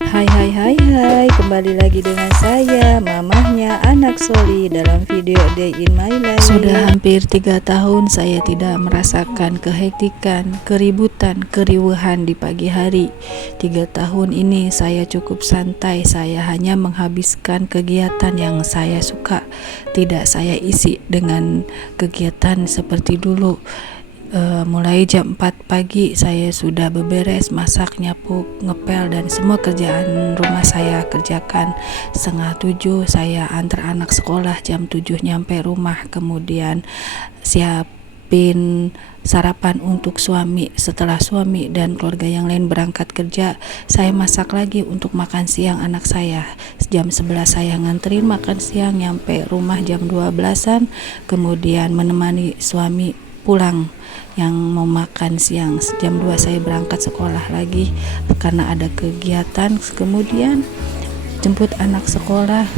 Hai hai hai hai, kembali lagi dengan saya, mamahnya anak Soli dalam video Day in My Life. Sudah hampir 3 tahun saya tidak merasakan kehektikan, keributan, keriuhan di pagi hari. 3 tahun ini saya cukup santai, saya hanya menghabiskan kegiatan yang saya suka. Tidak saya isi dengan kegiatan seperti dulu. Mulai jam 4 pagi saya sudah beberes, masak, nyapu, ngepel, dan semua kerjaan rumah saya kerjakan. 6:30 saya antar anak sekolah, jam 7 nyampe rumah, kemudian siapin sarapan untuk suami. Setelah suami dan keluarga yang lain berangkat kerja, saya masak lagi untuk makan siang anak saya. Jam 11 saya nganterin makan siang, nyampe rumah jam 12-an, kemudian menemani suami pulang yang mau makan siang. Jam 2 saya berangkat sekolah lagi karena ada kegiatan, kemudian jemput anak sekolah,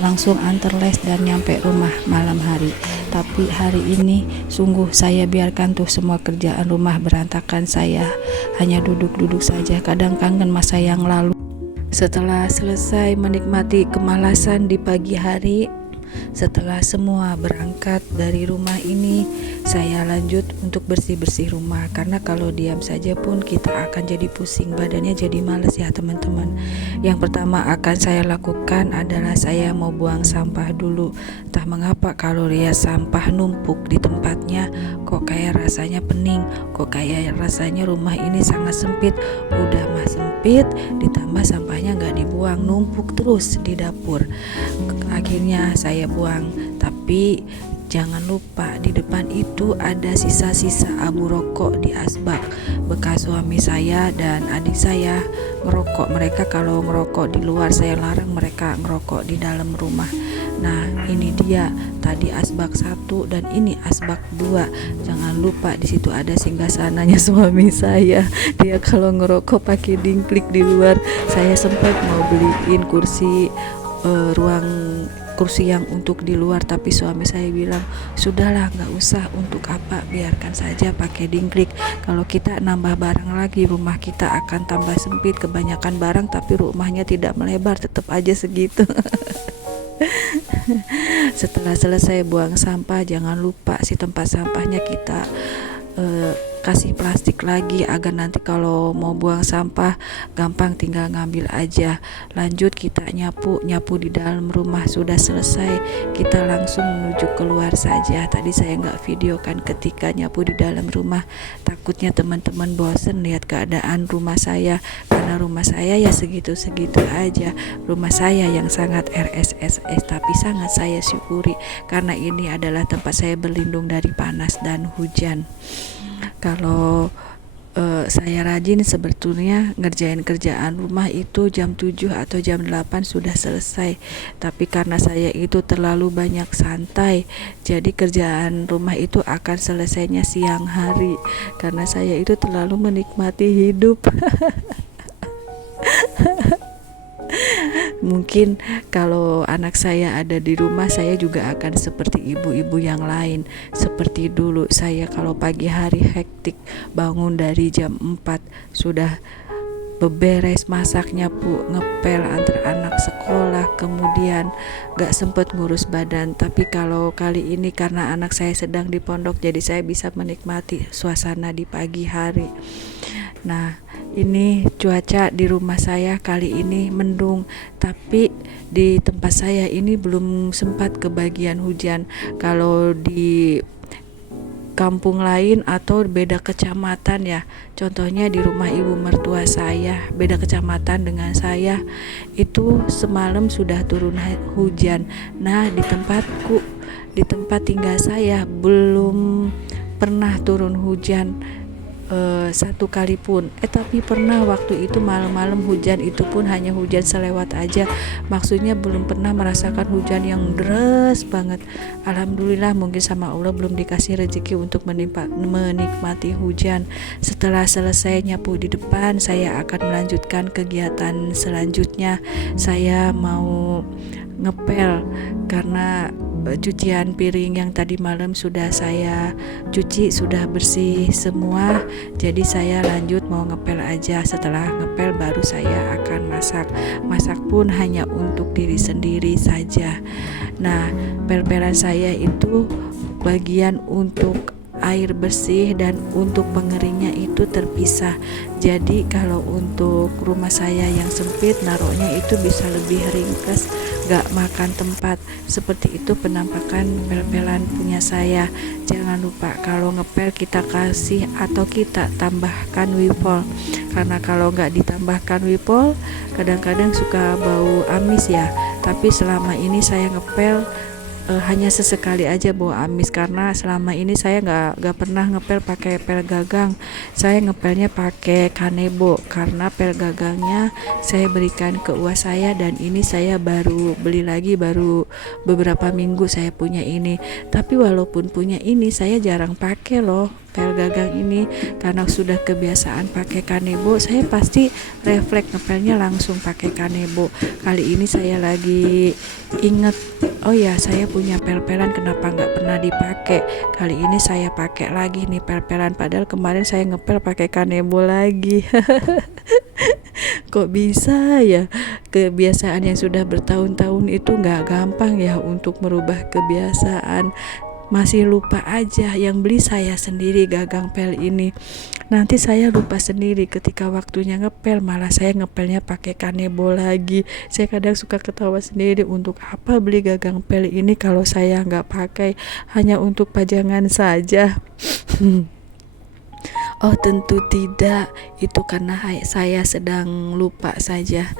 langsung antar les dan nyampe rumah malam hari. Tapi hari ini sungguh saya biarkan tuh semua kerjaan rumah berantakan, saya hanya duduk-duduk saja. Kadang kangen masa yang lalu. Setelah selesai menikmati kemalasan di pagi hari, setelah semua berangkat dari rumah ini, saya lanjut untuk bersih-bersih rumah, karena kalau diam saja pun kita akan jadi pusing, badannya jadi males ya teman-teman. Yang pertama akan saya lakukan adalah saya mau buang sampah dulu. Entah mengapa kalau lihat sampah numpuk di tempatnya, kok kayak rasanya pening, kok kayak rasanya rumah ini sangat sempit. Udah mah sempit, ditambah sampahnya nggak dibuang, numpuk terus di dapur. Akhirnya saya buang, tapi jangan lupa di depan itu ada sisa-sisa abu rokok di asbak. Bekas suami saya dan adik saya ngerokok. Mereka kalau ngerokok di luar, saya larang mereka ngerokok di dalam rumah. Nah, ini dia tadi asbak 1 dan ini asbak 2. Jangan lupa di situ ada singgasananya suami saya. Dia kalau ngerokok pakai dingklik di luar. Saya sempat mau beliin kursi kursi yang untuk di luar, tapi suami saya bilang sudahlah, nggak usah, untuk apa, biarkan saja pakai dingklik. Kalau kita nambah barang lagi, rumah kita akan tambah sempit. Kebanyakan barang tapi rumahnya tidak melebar, tetap aja segitu. Setelah selesai buang sampah, jangan lupa si tempat sampahnya kita kasih plastik lagi, agar nanti kalau mau buang sampah gampang, tinggal ngambil aja. Lanjut kita nyapu di dalam rumah. Sudah selesai, kita langsung menuju keluar saja. Tadi saya nggak videokan ketika nyapu di dalam rumah, takutnya teman-teman bosen lihat keadaan rumah saya, karena rumah saya ya segitu-segitu aja. Rumah saya yang sangat RSSS, tapi sangat saya syukuri karena ini adalah tempat saya berlindung dari panas dan hujan. Kalau saya rajin sebetulnya ngerjain kerjaan rumah itu jam 7 atau jam 8 sudah selesai. Tapi karena saya itu terlalu banyak santai, jadi kerjaan rumah itu akan selesainya siang hari, karena saya itu terlalu menikmati hidup. Mungkin kalau anak saya ada di rumah, saya juga akan seperti ibu-ibu yang lain. Seperti dulu saya kalau pagi hari hektik, bangun dari jam 4 sudah beberes, masak, nyapu, ngepel, antar anak sekolah, kemudian gak sempet ngurus badan. Tapi kalau kali ini karena anak saya sedang di pondok, jadi saya bisa menikmati suasana di pagi hari. Nah, ini cuaca di rumah saya kali ini mendung, tapi di tempat saya ini belum sempat kebagian hujan. Kalau di kampung lain atau beda kecamatan ya, contohnya di rumah ibu mertua saya, beda kecamatan dengan saya, itu semalam sudah turun hujan. Nah, di tempat tinggal saya belum pernah turun hujan satu kali pun. Tapi pernah waktu itu malam-malam hujan, itu pun hanya hujan selewat aja. Maksudnya belum pernah merasakan hujan yang deras banget. Alhamdulillah, mungkin sama Allah belum dikasih rezeki untuk menikmati hujan. Setelah selesai nyapu di depan, saya akan melanjutkan kegiatan selanjutnya. Saya mau ngepel karena cucian piring yang tadi malam sudah saya cuci, sudah bersih semua. Jadi saya lanjut mau ngepel aja. Setelah ngepel baru saya akan masak. Masak pun hanya untuk diri sendiri saja. Nah, pel-pelan saya itu bagian untuk air bersih dan untuk pengeringnya itu terpisah. Jadi kalau untuk rumah saya yang sempit, naruhnya itu bisa lebih ringkas, gak makan tempat. Seperti itu penampakan pel-pelan punya saya. Jangan lupa kalau ngepel kita kasih atau kita tambahkan wipol, karena kalau gak ditambahkan wipol kadang-kadang suka bau amis ya. Tapi selama ini saya ngepel hanya sesekali aja bau amis, karena selama ini saya nggak pernah ngepel pakai pel gagang. Saya ngepelnya pakai kanebo, karena pel gagangnya saya berikan ke uas saya, dan ini saya baru beli lagi, baru beberapa minggu saya punya ini. Tapi walaupun punya ini saya jarang pakai loh pel gagang ini, karena sudah kebiasaan pakai kanebo. Saya pasti refleks ngepelnya langsung pakai kanebo. Kali ini saya lagi inget, oh ya saya punya pel-pelan, kenapa nggak pernah dipakai. Kali ini saya pakai lagi nih pel-pelan, padahal kemarin saya ngepel pakai kanebo lagi. Kok bisa ya, kebiasaan yang sudah bertahun-tahun itu nggak gampang ya untuk merubah kebiasaan. Masih lupa aja, yang beli saya sendiri gagang pel ini. Nanti saya lupa sendiri ketika waktunya ngepel, malah saya ngepelnya pakai kanebo lagi. Saya kadang suka ketawa sendiri, untuk apa beli gagang pel ini kalau saya nggak pakai, hanya untuk pajangan saja. Oh tentu tidak, itu karena saya sedang lupa saja.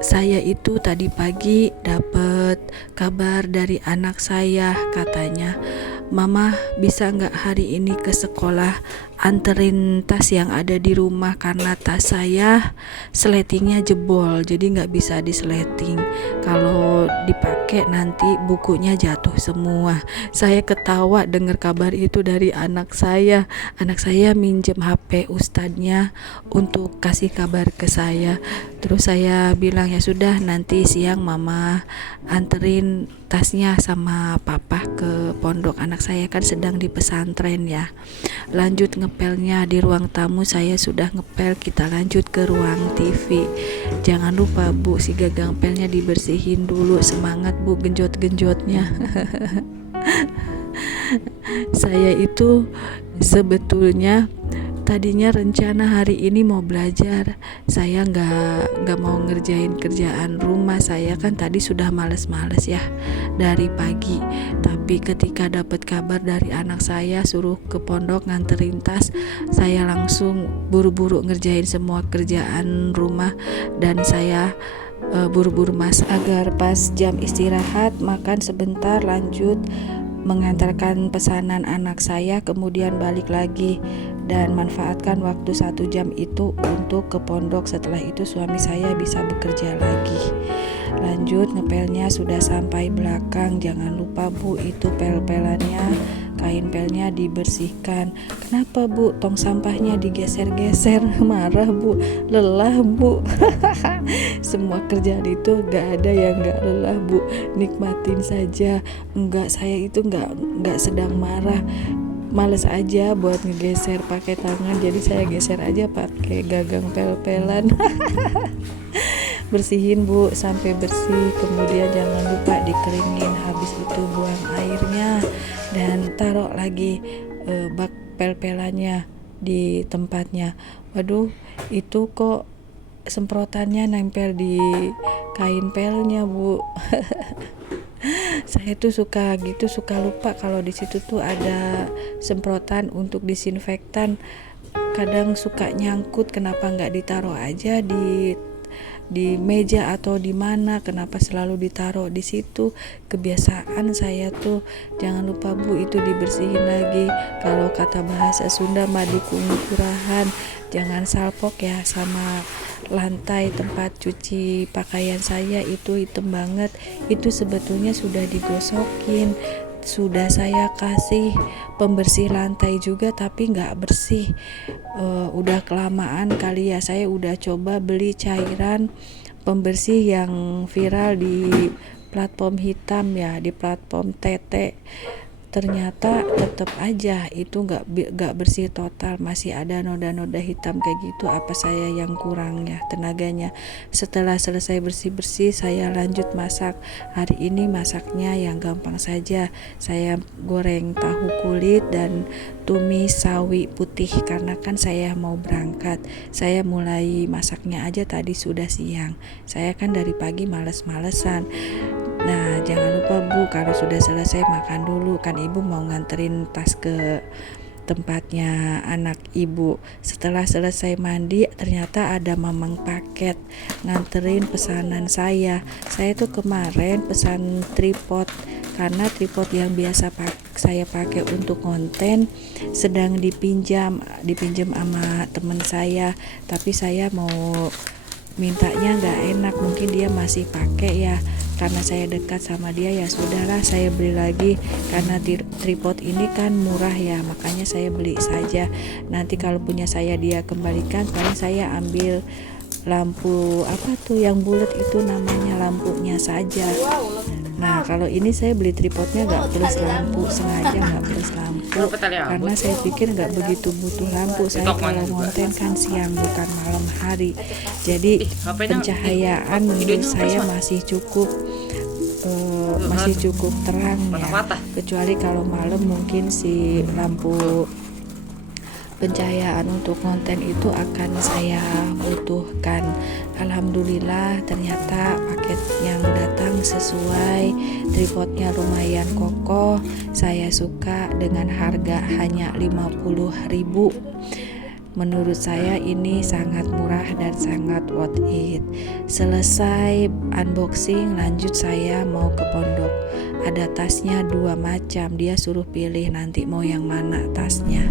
Saya itu tadi pagi dapat kabar dari anak saya, katanya, "Mama bisa nggak hari ini ke sekolah anterin tas yang ada di rumah, karena tas saya sletingnya jebol, jadi nggak bisa disleting. Kalau dipakai nanti bukunya jatuh semua." Saya ketawa dengar kabar itu dari anak saya. Anak saya minjem HP ustadznya untuk kasih kabar ke saya. Terus saya bilang, ya sudah, nanti siang mama anterin tasnya sama papa ke pondok. Anak saya kan sedang di pesantren ya. Lanjut ngepelnya di ruang tamu, saya sudah ngepel, kita lanjut ke ruang TV. Jangan lupa Bu, si gagang pelnya dibersihin dulu. Semangat Bu genjot-genjotnya. Saya itu sebetulnya tadinya rencana hari ini mau belajar. Saya nggak mau ngerjain kerjaan rumah. Saya kan tadi sudah males-males ya dari pagi. Tapi ketika dapat kabar dari anak saya suruh ke pondok nganterin tas, saya langsung buru-buru ngerjain semua kerjaan rumah, dan saya buru-buru masak agar pas jam istirahat makan sebentar, lanjut mengantarkan pesanan anak saya, kemudian balik lagi dan manfaatkan waktu 1 jam itu untuk ke pondok. Setelah itu suami saya bisa bekerja lagi. Lanjut ngepelnya sudah sampai belakang. Jangan lupa Bu, itu pel-pelannya, kain pelnya dibersihkan. Kenapa Bu, tong sampahnya digeser-geser? Marah Bu, lelah Bu. Semua kerjaan itu gak ada yang gak lelah Bu, nikmatin saja. Enggak, saya itu enggak sedang marah, males aja buat ngegeser pakai tangan, jadi saya geser aja pakai gagang pel-pelan. Bersihin Bu sampai bersih, kemudian jangan lupa dikeringin. Habis itu buang airnya dan taruh lagi bak pel-pelannya di tempatnya. Waduh, itu kok semprotannya nempel di kain pelnya Bu. Saya tuh suka lupa kalau di situ tuh ada semprotan untuk disinfektan. Kadang suka nyangkut, kenapa nggak ditaruh aja di meja atau di mana, kenapa selalu ditaruh di situ? Kebiasaan saya tuh. Jangan lupa Bu, itu dibersihin lagi. Kalau kata bahasa Sunda mah dikungkurahan. Jangan salpok ya, sama lantai tempat cuci pakaian saya itu hitam banget. Itu sebetulnya sudah digosokin, sudah saya kasih pembersih lantai juga, tapi nggak bersih. Udah kelamaan kali ya. Saya udah coba beli cairan pembersih yang viral di platform hitam ya, di platform TT. Ternyata tetap aja itu nggak bersih total, masih ada noda-noda hitam kayak gitu. Apa saya yang kurang ya tenaganya? Setelah selesai bersih-bersih, saya lanjut masak. Hari ini masaknya yang gampang saja. Saya goreng tahu kulit dan tumis sawi putih karena kan saya mau berangkat. Saya mulai masaknya aja tadi sudah siang. Saya kan dari pagi males-malesan. Nah, jangan lupa Bu, kalau sudah selesai makan dulu, kan Ibu mau nganterin tas ke tempatnya anak Ibu. Setelah selesai mandi, ternyata ada mamang paket nganterin pesanan saya. Saya tuh kemarin pesan tripod karena tripod yang biasa saya pakai untuk konten sedang dipinjam sama teman saya, tapi saya mau mintanya nggak enak, mungkin dia masih pakai ya. Karena saya dekat sama dia, ya sudahlah saya beli lagi. Karena tripod ini kan murah ya, makanya saya beli saja. Nanti kalau punya saya dia kembalikan, paling saya ambil lampu apa tuh yang bulat itu namanya, lampunya saja. Nah kalau ini saya beli tripodnya nggak plus lampu, sengaja nggak plus lampu karena saya pikir nggak begitu butuh lampu. Saya kalau konten kan siang bukan malam hari, jadi pencahayaan menurut saya masih cukup terang ya, kecuali kalau malam mungkin si lampu pencahayaan untuk konten itu akan saya butuhkan. Alhamdulillah ternyata paket yang datang sesuai, tripodnya lumayan kokoh, saya suka dengan harga hanya 50.000. Menurut saya ini sangat murah dan sangat worth it. Selesai unboxing, lanjut saya mau ke pondok. Ada tasnya 2 macam, dia suruh pilih nanti mau yang mana tasnya.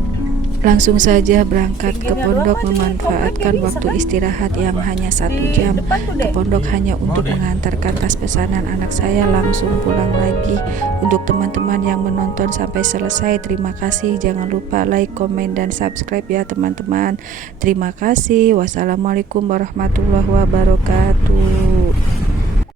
Langsung saja berangkat ke pondok, memanfaatkan waktu istirahat yang hanya 1 jam ke pondok hanya untuk mengantarkan tas pesanan anak saya, langsung pulang lagi. Untuk teman-teman yang menonton sampai selesai, terima kasih. Jangan lupa like, komen, dan subscribe ya teman-teman. Terima kasih. Wassalamualaikum warahmatullahi wabarakatuh.